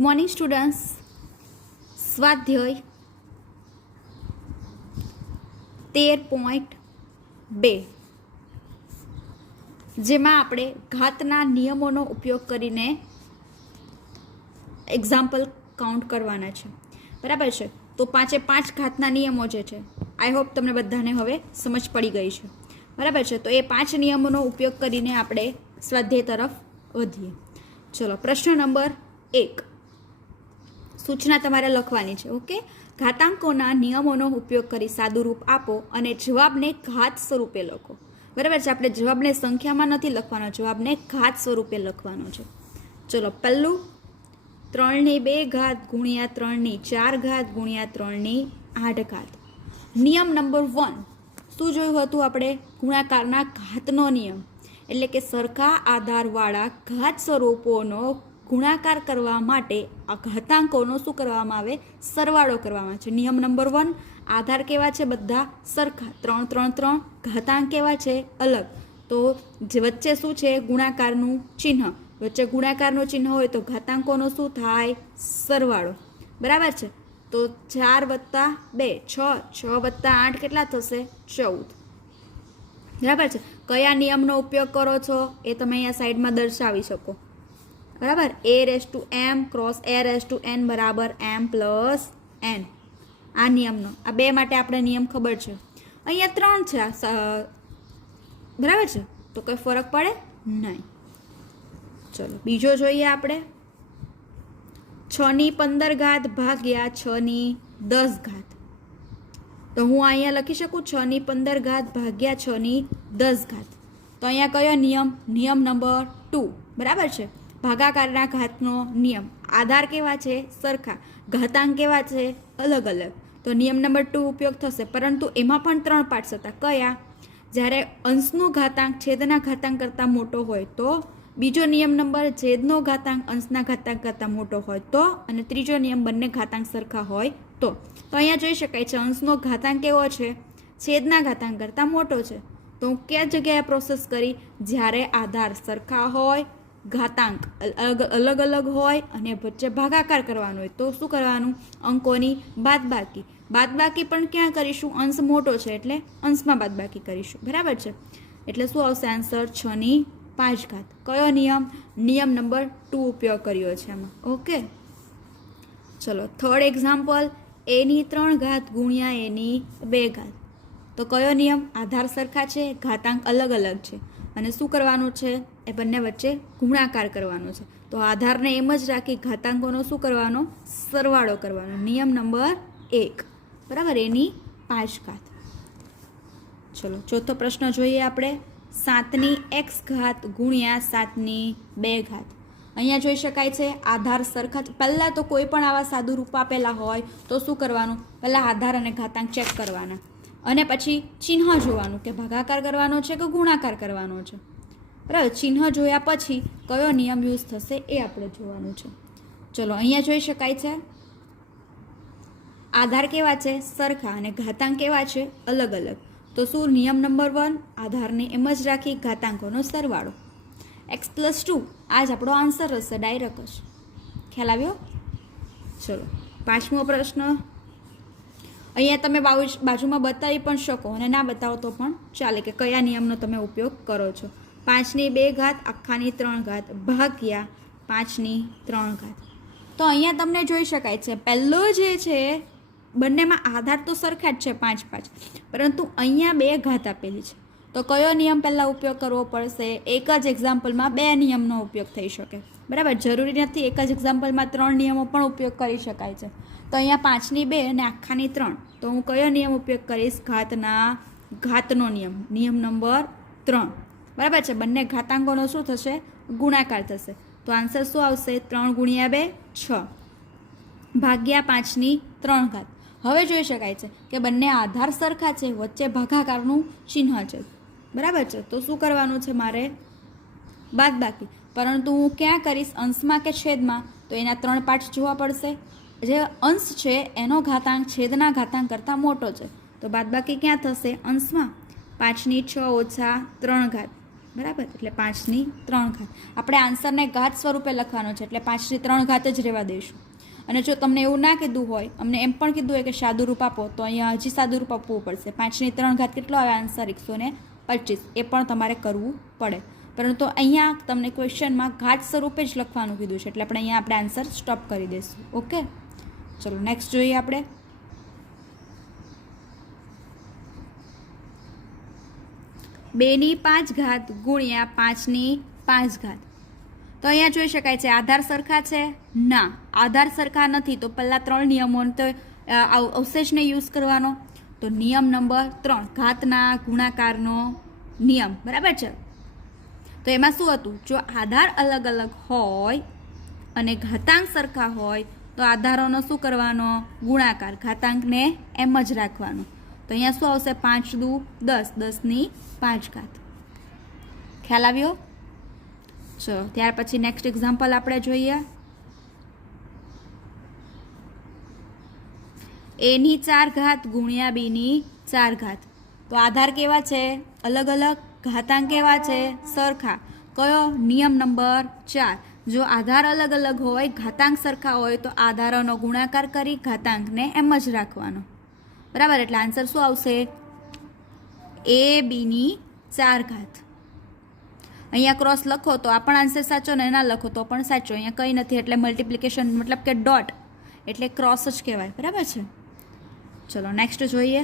Good morning students. સ્વાધ્યાય 13.2 જેમાં આપણે ઘાતના નિયમોનો ઉપયોગ કરીને એક્ઝામ્પલ કાઉન્ટ કરવાના છે. બરાબર છે. તો 5 ઘાતના નિયમો જે છે, આઈ હોપ તમને બધાને હવે સમજ પડી ગઈ છે. બરાબર છે. તો એ 5 નિયમોનો ઉપયોગ કરીને આપણે સ્વાધ્યાય તરફ વધીએ. ચલો, પ્રશ્ન નંબર 1. સૂચના તમારે લખવાની છે. ઓકે. ઘાતાંકોના નિયમોનો ઉપયોગ કરી સાદું રૂપ આપો અને જવાબને ઘાત સ્વરૂપે લખો. બરાબર છે. આપણે જવાબને સંખ્યામાં નથી લખવાનો, જવાબને ઘાત સ્વરૂપે લખવાનો છે. ચલો, પહેલું 3/2 ગુણ્યા 3/4 ગુણ્યા 3/8. નિયમ નંબર 1 શું જોયું હતું આપણે? ગુણાકારના ઘાતનો નિયમ, એટલે કે સરખા આધારવાળા ઘાત સ્વરૂપોનો ગુણાકાર કરવા માટે આ ઘાતાંકોનો શું કરવામાં આવે? સરવાળો કરવામાં આવે છે. નિયમ નંબર 1, આધાર કેવા છે? બધા સરખા, 3 3 3. ઘાતાંક કેવા છે? અલગ. તો જે વચ્ચે શું છે? ગુણાકારનું ચિહ્ન. વચ્ચે ગુણાકારનું ચિહ્ન હોય તો ઘાતાંકોનો શું થાય? સરવાળો. બરાબર છે. તો 4 + 2 6, 6 + 8 કેટલા થશે? 14. બરાબર છે. કયા નિયમનો ઉપયોગ કરો છો એ તમે અહીંયા સાઈડમાં દર્શાવી શકો. બરાબર. a⁻m × a⁻n બરાબર m + n. આ નિયમનો, આ બે માટે આપણે નિયમ ખબર છે. અહીંયા 3 છે. બરાબર છે. તો કોઈ ફરક પડે નહીં. ચલો, બીજો જોઈએ આપણે. 6/15 ભાગ્યા 6/10. તો હું અહીંયા લખી શકું 6/15 ભાગ્યા 6/10. તો અહીંયા કયો નિયમ? નિયમ નંબર 2. બરાબર છે. ભાગાકારના ઘાતનો નિયમ. આધાર કેવા છે? સરખા. ઘાતાંક કેવા છે? અલગ અલગ. તો નિયમ નંબર 2 ઉપયોગ થશે. પરંતુ એમાં પણ 3 પાર્ટ્સ હતા. કયા? જ્યારે અંશનો ઘાતાંક છેદના ઘાતાંક કરતાં મોટો હોય તો. બીજો નિયમ નંબર છેદનો ઘાતાંક અંશના ઘાતાંક કરતાં મોટો હોય તો. અને ત્રીજો નિયમ બંને ઘાતાંક સરખા હોય તો. તો અહીંયા જોઈ શકાય છે અંશનો ઘાતાંક કેવો છે? છેદના ઘાતાંક કરતાં મોટો છે. તો હું કયા જગ્યાએ પ્રોસેસ કરી? જ્યારે આધાર સરખા હોય, ઘાતાંક અલગ અલગ હોય અને વચ્ચે ભાગાકાર કરવાનો હોય તો શું કરવાનું? અંકોની બાદબાકી. બાદબાકી પણ ક્યાં કરીશું? અંશ મોટો છે એટલે અંશમાં બાદબાકી કરીશું. બરાબર છે. એટલે શું આવશે આન્સર? 6/5. કયો નિયમ? નિયમ નંબર 2 ઉપયોગ કર્યો છે આમાં. ઓકે. ચલો, થર્ડ એક્ઝામ્પલ. a⁻³ ગુણ્યા a⁻2. તો કયો નિયમ? આધાર સરખા છે, ઘાતાંક અલગ અલગ છે અને શું કરવાનું છે? એ બંને વચ્ચે ગુણાકાર કરવાનો છે. તો આધારને એમ જ રાખી ઘાતાંકોનો શું કરવાનો? સરવાળો કરવાનો. નિયમ નંબર 1. બરાબર. a⁻5. ચલો, ચોથો પ્રશ્ન જોઈએ આપણે. 7x² ગુણ્યા 7/2. અહીંયા જોઈ શકાય છે આધાર સરખા. પહેલાં તો કોઈ પણ આવા સાદું રૂપ આપેલા હોય તો શું કરવાનું? પહેલાં આધાર અને ઘાતાંક ચેક કરવાના અને પછી ચિહ્ન જોવાનું કે ભાગાકાર કરવાનો છે કે ગુણાકાર કરવાનો છે. બરાબર. ચિહ્ન જોયા પછી કયો નિયમ યુઝ થશે એ આપણે જોવાનું છે. ચલો, અહીંયા જોઈ શકાય છે આધાર કેવા છે? સરખા અને ઘાતાંક કેવા છે? અલગ અલગ. તો શું? નિયમ નંબર 1, આધારને એમ જ રાખી ઘાતાંકોનો સરવાળો. x + 2 આ જ આપણો આન્સર હશે ડાયરેક્ટ જ. ખ્યાલ આવ્યો? ચલો, 5મો પ્રશ્ન. અહીંયા તમે બાજુમાં બતાવી પણ શકો અને ના બતાવો તો પણ ચાલે કે કયા નિયમનો તમે ઉપયોગ કરો છો. 5/2 ભાગ્યા 5/3. તો અહીંયા તમને જોઈ શકાય છે પહેલો જે છે બંનેમાં આધાર તો સરખા જ છે 5 5, પરંતુ અહીંયા 2 ઘાત આપેલી છે. તો કયો નિયમ પહેલાં ઉપયોગ કરવો પડશે? એક જ એક્ઝામ્પલમાં 2 નિયમનો ઉપયોગ થઈ શકે. બરાબર. જરૂરી નથી એક જ એક્ઝામ્પલમાં 3 નિયમો પણ ઉપયોગ કરી શકાય છે. તો અહીંયા 5/2 અને 3. તો હું કયો નિયમ ઉપયોગ કરીશ? ઘાતનો નિયમ. નિયમ નંબર 3. બરાબર છે. બંને ઘાતાંકોનો શું થશે? ગુણાકાર થશે. તો આન્સર શું આવશે? 3 × 2 6 ભાગ્યા 5/3. હવે જોઈ શકાય છે કે બંને આધાર સરખા છે, વચ્ચે ભાગાકારનું ચિહ્ન છે. બરાબર છે. તો શું કરવાનું છે મારે? બાદબાકી. પરંતુ હું ક્યાં કરીશ? અંશમાં કે છેદમાં? તો એના 3 પાર્ટ્સ જોવા પડશે. જે અંશ છે એનો ઘાતાંક છેદના ઘાતાંક કરતાં મોટો છે તો બાદબાકી ક્યાં થશે? અંશમાં. 5/6 - 3. બરાબર, એટલે 5/3 આપણે આન્સરને ઘાત સ્વરૂપે લખવાનો છે, એટલે 5/3 જ રહેવા દઈશું. અને જો તમને એવું ના કીધું હોય, અમને એમ પણ કીધું હોય કે સાદું રૂપ આપો, તો અહીંયા હજી સાદું રૂપ આપવું પડશે. 5/3 કેટલો આવે આન્સર? 125. એ પણ તમારે કરવું પડે. પરંતુ અહીંયા તમને ક્વેશ્ચનમાં ઘાત સ્વરૂપે જ લખવાનું કીધું છે, એટલે આપણે આન્સર સ્ટોપ કરી દઈશું. ઓકે, ચલો નેક્સ્ટ જોઈએ આપણે. બેની 5 ગુણ્યા 5/5. તો અહીંયા જોઈ શકાય છે આધાર સરખા છે? ના, આધાર સરખા નથી. તો પહેલાં 3 નિયમો તો અવશેષને યુઝ કરવાનો. તો નિયમ નંબર 3, ઘાતના ગુણાકારનો નિયમ. બરાબર છે. તો એમાં શું હતું? જો આધાર અલગ અલગ હોય અને ઘાતાંક સરખા હોય તો આધારોનો શું કરવાનો? ગુણાકાર. ઘાતાંકને એમ જ રાખવાનો. તો અહીંયા શું આવશે? 5 દુ 10, 10/5. ખ્યાલ આવ્યો? ચલો ત્યાર પછી નેક્સ્ટ એક્ઝામ્પલ આપણે જોઈએ. a² ગુણ્યા b². તો આધાર કેવા છે? અલગ અલગ. ઘાતાંક કેવા છે? સરખા. કયો? નિયમ નંબર 4. જો આધાર અલગ અલગ હોય, ઘાતાંક સરખા હોય તો આધારોનો ગુણાકાર કરી ઘાતાંકને એમ જ રાખવાનો. બરાબર, એટલે આન્સર શું આવશે? ab². અહીંયા ક્રોસ લખો તો આ પણ આન્સર સાચો, ને ના લખો તો પણ સાચો. અહીંયા કંઈ નથી, એટલે મલ્ટિપ્લિકેશન મતલબ કે ડોટ એટલે ક્રોસ જ કહેવાય. બરાબર છે. ચલો નેક્સ્ટ જોઈએ.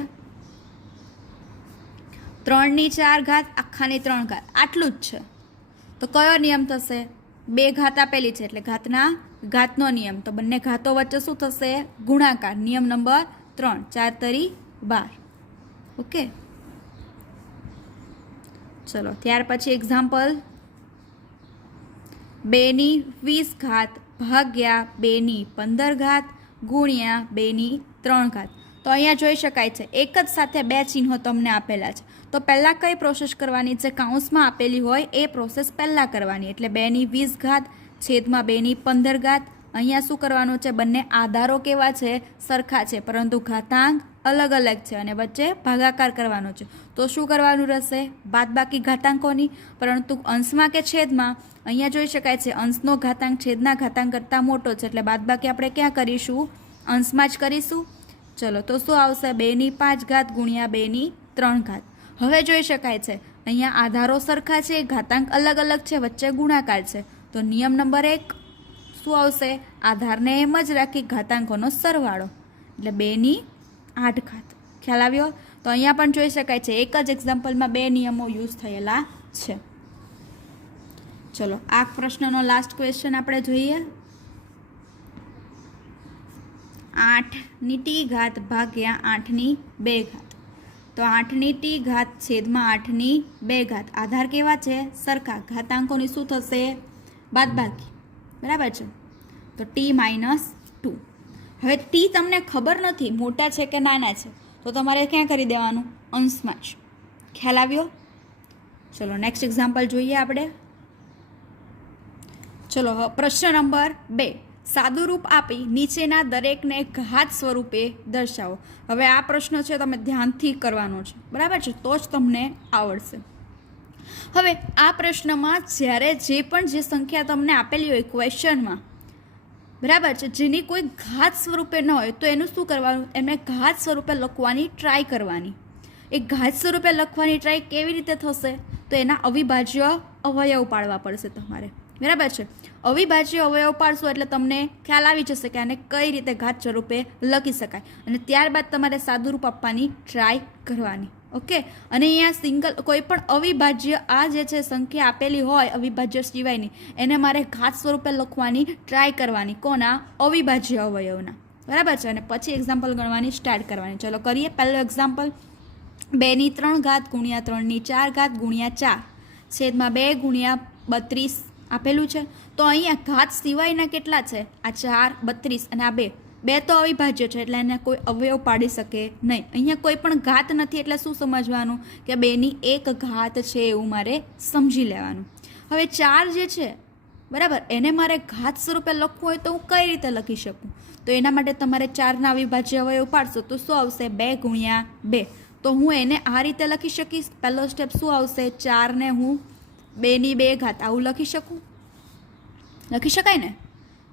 3/4 3/3. આટલું જ છે. તો કયો નિયમ થશે? 2 ઘાત આપેલી છે એટલે ઘાતનો નિયમ. તો બંને ઘાતો વચ્ચે શું થશે? ગુણાકાર. નિયમ નંબર 3. 4×3 = 12. ઓકે, ચલો ત્યાર પછી એક્ઝામ્પલ. 2/20 ભાગ્યા 2/15 ગુણ્યા 2/3. તો અહીંયા જોઈ શકાય છે એક જ સાથે 2 ચિહ્નો તમને આપેલા છે. તો પહેલાં કઈ પ્રોસેસ કરવાની છે? કૌંસમાં આપેલી હોય એ પ્રોસેસ પહેલાં કરવાની. એટલે 2/20 છેદમાં 2/15. અહીંયા શું કરવાનું છે? બંને આધારો કેવા છે? સરખા છે, પરંતુ ઘાતાંક અલગ અલગ છે અને વચ્ચે ભાગાકાર કરવાનો છે. તો શું કરવાનું રહેશે? બાદબાકી ઘાતાંકોની. પરંતુ અંશમાં કે છેદમાં અહીંયા જોઈ શકાય છે અંશનો ઘાતાંક છેદના ઘાતાંક કરતાં મોટો છે, એટલે બાદબાકી આપણે ક્યાં કરીશું? અંશમાં જ કરીશું. ચલો તો શું આવશે? 2/5 ગુણ્યા 2/3. હવે જોઈ શકાય છે અહીંયા આધારો સરખા છે, ઘાતાંક અલગ અલગ છે, વચ્ચે ગુણાકાર છે. તો નિયમ નંબર 1 શું આવશે? આધારને એમ જ રાખી ઘાતાંકોનો સરવાળો, એટલે 2/8. ખ્યાલ આવ્યો? તો અહીંયા પણ જોઈ શકાય છે એક જ એક્ઝામ્પલમાં 2 નિયમો યુઝ થયેલા છે. ચલો આ પ્રશ્નનો લાસ્ટ ક્વેશ્ચન આપણે જોઈએ. 8t ભાગ્યા 8/2. તો 8t છેદમાં 8/2. આધાર કેવા છે? સરખા. ઘાતાંકોની શું થશે? બાદબાકી. બરાબર છે. તો t-2. હવે t તમને ખબર નથી મોટા છે કે નાના છે, તો તમારે ક્યાં કરી દેવાનું? અંશમાં જ. ખ્યાલ આવ્યો? ચલો નેક્સ્ટ એક્ઝામ્પલ જોઈએ આપણે. ચલો પ્રશ્ન નંબર 2. સાદું રૂપ આપી નીચેના દરેકને ઘાત સ્વરૂપે દર્શાવો. હવે આ પ્રશ્ન છે તમે ધ્યાનથી કરવાનો છે. બરાબર છે, તો જ તમને આવડશે. હવે આ પ્રશ્નમાં જ્યારે જે સંખ્યા તમને આપેલી હોય ક્વેશ્ચનમાં, બરાબર છે, જેની કોઈ ઘાત સ્વરૂપે ન હોય તો એનું શું કરવાનું? એમને ઘાત સ્વરૂપે લખવાની ટ્રાય કરવાની. એ ઘાત સ્વરૂપે લખવાની ટ્રાય કેવી રીતે થશે? તો એના અવિભાજ્ય અવયવ પાડવા પડશે તમારે. બરાબર છે. અવિભાજ્ય અવયવ પાડશો એટલે તમને ખ્યાલ આવી જશે કે આને કઈ રીતે ઘાત સ્વરૂપે લખી શકાય, અને ત્યારબાદ તમારે સાદું રૂપ આપવાની ટ્રાય કરવાની. ઓકે, અને અહીંયા સિંગલ કોઈ પણ અવિભાજ્ય આ જે છે સંખ્યા આપેલી હોય અવિભાજ્ય સિવાયની, એને મારે ઘાત સ્વરૂપે લખવાની ટ્રાય કરવાની. કોના? અવિભાજ્ય અવયવના. બરાબર છે. અને પછી એક્ઝામ્પલ ગણવાની સ્ટાર્ટ કરવાની. ચલો કરીએ. પહેલો એક્ઝામ્પલ. 2/3 ગુણ્યા 3/4 ગુણ્યા 4 છેદમાં 2 ગુણ્યા 32 આપેલું છે. તો અહીંયા ઘાત સિવાયના કેટલા છે? આ 4, 32 અને આ 2. 2 તો અવિભાજ્ય છે એટલે એને કોઈ અવયવ પાડી શકે નહીં. અહીંયા કોઈ પણ ઘાત નથી એટલે શું સમજવાનું? કે 2/1 છે એવું મારે સમજી લેવાનું. હવે 4 જે છે, બરાબર, એને મારે ઘાત સ્વરૂપે લખવું હોય તો હું કઈ રીતે લખી શકું? તો એના માટે તમારે 4ના અવિભાજ્ય અવયવ પાડશો તો શું આવશે? 2 ગુણ્યા 2. તો હું એને આ રીતે લખી શકીશ. પહેલો સ્ટેપ શું આવશે? 4ને હું 2 ની 2 ઘાત આવું લખી શકું? લખી શકાય ને?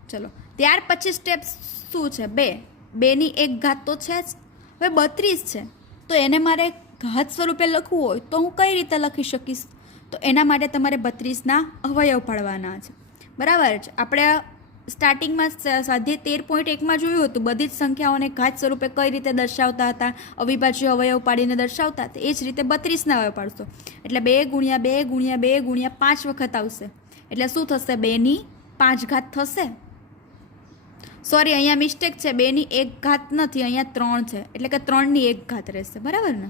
ચલો, ત્યાર પછી સ્ટેપ શું છે? 2 ની 1 ઘાત તો છે જ. હવે 32 છે, તો એને મારે ઘાત સ્વરૂપે લખવું હોય તો હું કઈ રીતે લખી શકીશ? તો એના માટે તમારે 32ના અવયવ પાડવાના છે. બરાબર છે. આપણે સ્ટાર્ટિંગમાં સ્વાધ્યાય 13.1માં જોયું હતું, બધી જ સંખ્યાઓને ઘાત સ્વરૂપે કઈ રીતે દર્શાવતા હતા, અવિભાજ્ય અવયવ પાડીને દર્શાવતા હતા. એ જ રીતે 32ના અવયવ પાડશો એટલે 2 ગુણ્યા 2 ગુણ્યા 2 ગુણ્યા 5 વખત આવશે. એટલે શું થશે? 2 ની 5 ઘાત થશે. સોરી, અહીંયા મિસ્ટેક છે, 2 ની 1 ઘાત નથી, અહીંયા 3 છે, એટલે કે 3 ની 1 ઘાત રહેશે. બરાબર ને?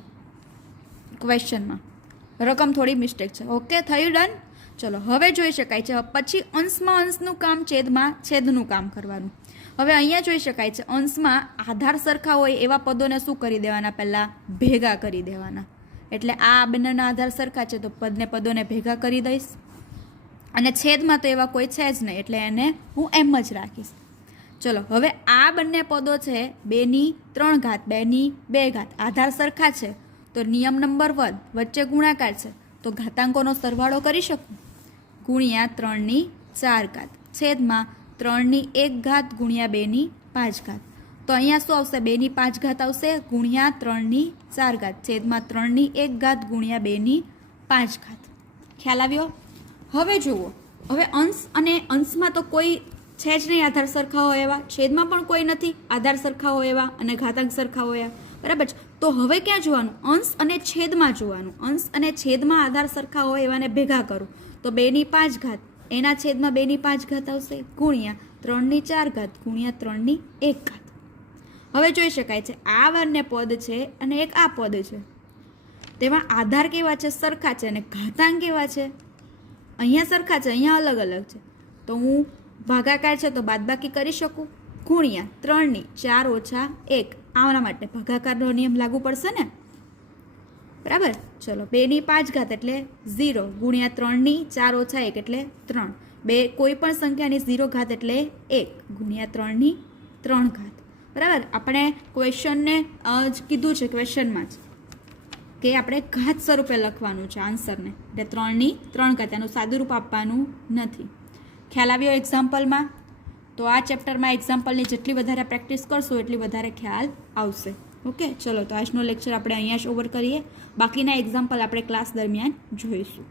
ક્વેશ્ચનમાં રકમ થોડી મિસ્ટેક છે. ઓકે, થયું? ડન. ચલો, હવે જોઈ શકાય છે. પછી અંશમાં અંશનું કામ, છેદમાં છેદનું કામ કરવાનું. હવે અહીંયા જોઈ શકાય છે, અંશમાં આધાર સરખા હોય એવા પદોને શું કરી દેવાના? પહેલાં ભેગા કરી દેવાના. એટલે આ બંનેના આધાર સરખા છે તો પદોને ભેગા કરી દઈશ. અને છેદમાં તો એવા કોઈ છે જ નહીં, એટલે એને હું એમ જ રાખીશ. ચલો, હવે આ બંને પદો છે 2 ની 3 ઘાત, 2 ની 2 ઘાત, આધાર સરખા છે તો નિયમ નંબર 1, વચ્ચે ગુણાકાર છે તો ઘાતાંકોનો સરવાળો કરી શકું. ગુણ્યા 3 ની 4 ઘાત છેદમાં 3 ની 1 ઘાત ગુણ્યા 2 ની 5 ઘાત. તો અહીંયા શું આવશે? 2 ની 5 ઘાત આવશે ગુણ્યા 3 ની 4 ઘાત છેદમાં 3 ની 1 ઘાત ગુણ્યા 2 ની 5 ઘાત. ખ્યાલ આવ્યો? હવે જુઓ, હવે અંશ અને અંશમાં તો કોઈ છે જ નહીં આધાર સરખા હોય એવા, છેદમાં પણ કોઈ નથી આધાર સરખા હોય એવા અને ઘાતાંક સરખા હોય. બરાબર છે. તો હવે ક્યાં જોવાનું? અંશ અને છેદમાં જોવાનું. અંશ અને છેદમાં આધાર સરખા હોય એવાને ભેગા કરું તો 2 ની 5 ઘાત એના છેદમાં 2 ની 5 ઘાત આવશે ગુણ્યા 3 ની 4 ઘાત ગુણ્યા 3 ની 1 ઘાત. હવે જોઈ શકાય છે આ બંને પદ છે અને એક આ પદ છે, તેમાં આધાર કેવા છે? સરખા છે. અને ઘાતાંક કેવા છે? અહીંયા સરખા છે, અહીંયા અલગ અલગ છે. તો હું ભાગાકાર છે તો બાદબાકી કરી શકું. ગુણ્યા 3 ની 4 ઓછા 1, આના માટે ભાગાકારનો નિયમ લાગુ પડશે ને? બરાબર. ચલો, 2 ની 5 ઘાત એટલે 0 ગુણ્યા 3 ની 4 ઓછા 1 એટલે 3. કોઈ પણ સંખ્યાની 0 ઘાત એટલે 1 ગુણ્યા 3 ની 3 ઘાત. બરાબર. આપણે ક્વેશ્ચનને જ કીધું છે, ક્વેશ્ચનમાં જ કે આપણે ઘાત સ્વરૂપે લખવાનું છે આન્સરને, એટલે 3 ની 3 ઘાત, એનું સાદું રૂપ આપવાનું નથી. ખ્યાલ આવ્યો એક્ઝામ્પલમાં? તો આ ચેપ્ટરમાં એક્ઝામ્પલની જેટલી વધારે પ્રેક્ટિસ કરશો એટલી વધારે ખ્યાલ આવશે. ઓકે, ચલો, તો આજનો લેક્ચર આપણે અહીંયા જ ઓવર કરીએ. બાકીના એક્ઝામ્પલ આપણે ક્લાસ દરમિયાન જોઈશું.